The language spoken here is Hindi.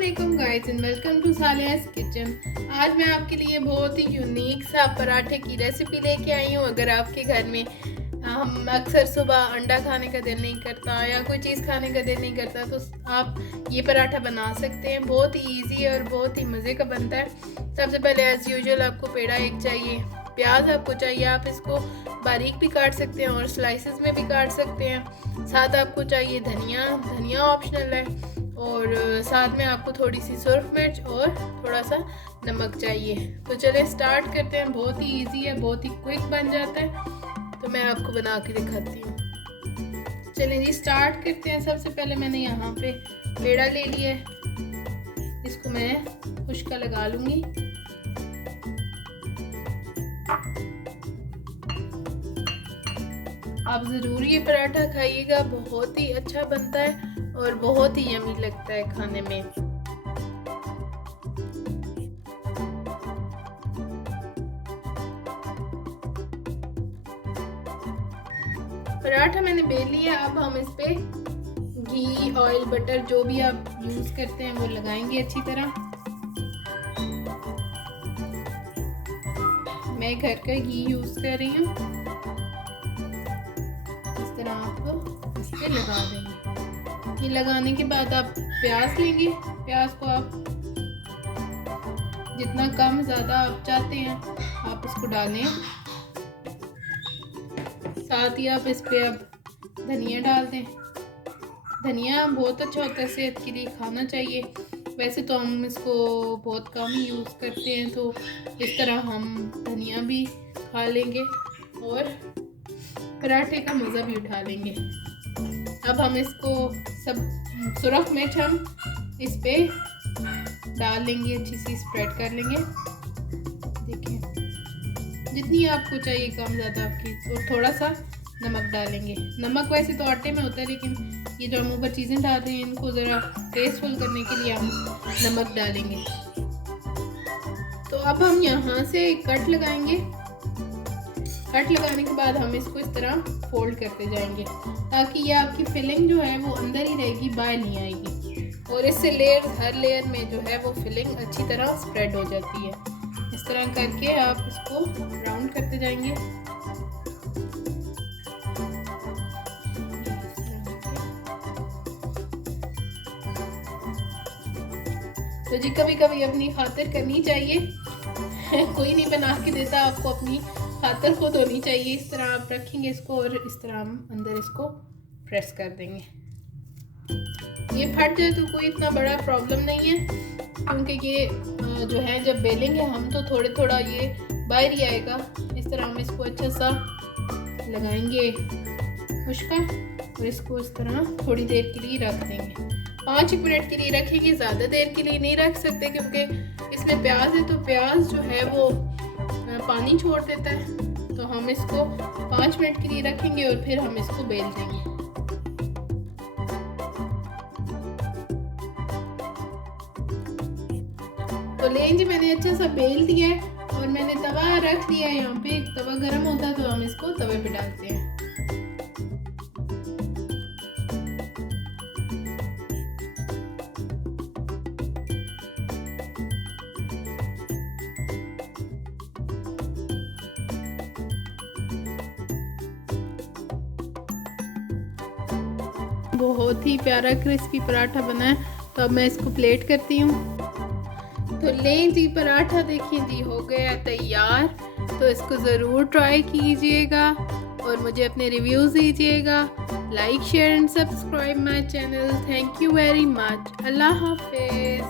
अस्सलामुअलैकुम guys and welcome to Saliya's kitchen. आज मैं आपके लिए बहुत ही यूनिक सा पराठे की रेसिपी लेके आई हूँ। अगर आपके घर में हम अक्सर सुबह अंडा खाने का दिल नहीं करता या कोई चीज़ खाने का दिल नहीं करता तो आप ये पराठा बना सकते हैं। बहुत ही ईजी और बहुत ही मज़े का बनता है। सबसे पहले एज़ यूजुअल आपको पेड़ा एक चाहिए, प्याज आपको चाहिए, आप इसको बारीक भी काट सकते हैं और स्लाइसेस में भी काट सकते हैं। साथ आपको चाहिए धनिया, धनिया ऑप्शनल है, और साथ में आपको थोड़ी सी सुर्ख मिर्च और थोड़ा सा नमक चाहिए। तो चलें स्टार्ट करते हैं। बहुत ही इजी है, बहुत ही क्विक बन जाता है, तो मैं आपको बना के दिखाती हूँ। चलें जी स्टार्ट करते हैं। सबसे पहले मैंने यहाँ पे पेड़ा ले लिया है, इसको मैं खुश्का लगा लूँगी। आप ज़रूर ये पराठा खाइएगा, बहुत ही अच्छा बनता है और बहुत ही यमी लगता है खाने में। पराठा मैंने बेल लिया। अब हम इस पे घी, ऑयल, बटर जो भी आप यूज़ करते हैं वो लगाएंगे अच्छी तरह। मैं घर का घी यूज़ कर रही हूँ। इस तरह आपको इस पे लगा देंगे। ये लगाने के बाद आप प्याज लेंगे। प्याज को आप जितना कम ज़्यादा आप चाहते हैं आप इसको डालें। साथ ही आप इस पे अब धनिया डाल दें। धनिया बहुत अच्छा होता है, सेहत के लिए खाना चाहिए। वैसे तो हम इसको बहुत कम ही यूज़ करते हैं, तो इस तरह हम धनिया भी खा लेंगे और पराठे का मज़ा भी उठा लेंगे। अब हम इसको सब सुरख मिर्च हम इस पे डाल लेंगे, अच्छी सी स्प्रेड कर लेंगे। देखिए जितनी आपको चाहिए कम ज़्यादा आपकी, तो थोड़ा सा नमक डालेंगे। नमक वैसे तो आटे में होता है, लेकिन ये जो हम ऊपर चीज़ें डालते हैं इनको ज़रा टेस्टफुल करने के लिए हम नमक डालेंगे। तो अब हम यहाँ से कट लगाएंगे। कट लगाने के बाद हम इसको इस तरह फोल्ड करते जाएंगे ताकि ये आपकी फिलिंग जो है वो अंदर ही रहेगी, बाहर नहीं आएगी, और इससे लेयर हर लेयर में जो है वो फिलिंग अच्छी तरह स्प्रेड हो जाती है। इस तरह करके आप इसको राउंड करते जाएंगे। तो जी कभी कभी अपनी खातिर करनी चाहिए। कोई नहीं बना के देता, आपको अपनी खातिर खुद होनी चाहिए। इस तरह आप रखेंगे इसको और इस तरह हम अंदर इसको प्रेस कर देंगे। ये फट जाए तो कोई इतना बड़ा प्रॉब्लम नहीं है, क्योंकि ये जो है जब बेलेंगे हम तो थोड़ा ये बाहर ही आएगा। इस तरह हम इसको अच्छा सा लगाएंगे खुश्का और इसको इस तरह थोड़ी देर के लिए रख देंगे। 5 मिनट के लिए रखेंगे, ज़्यादा देर के लिए नहीं रख सकते क्योंकि इसमें प्याज है, तो प्याज जो है वो पानी छोड़ देता है। तो हम इसको 5 मिनट के लिए रखेंगे और फिर हम इसको बेल देंगे। तो लें जी मैंने अच्छा सा बेल दिया है और मैंने तवा रख दिया है। यहाँ पे तवा गर्म होता है तो हम इसको तवे पे डालते हैं। बहुत ही प्यारा क्रिस्पी पराठा बना है। तो अब मैं इसको प्लेट करती हूँ। तो लें जी पराठा देखिए जी हो गया तैयार। तो इसको ज़रूर ट्राई कीजिएगा और मुझे अपने रिव्यूज़ दीजिएगा। Like, share and subscribe my channel. Thank you very much. अल्लाह हाफिज़।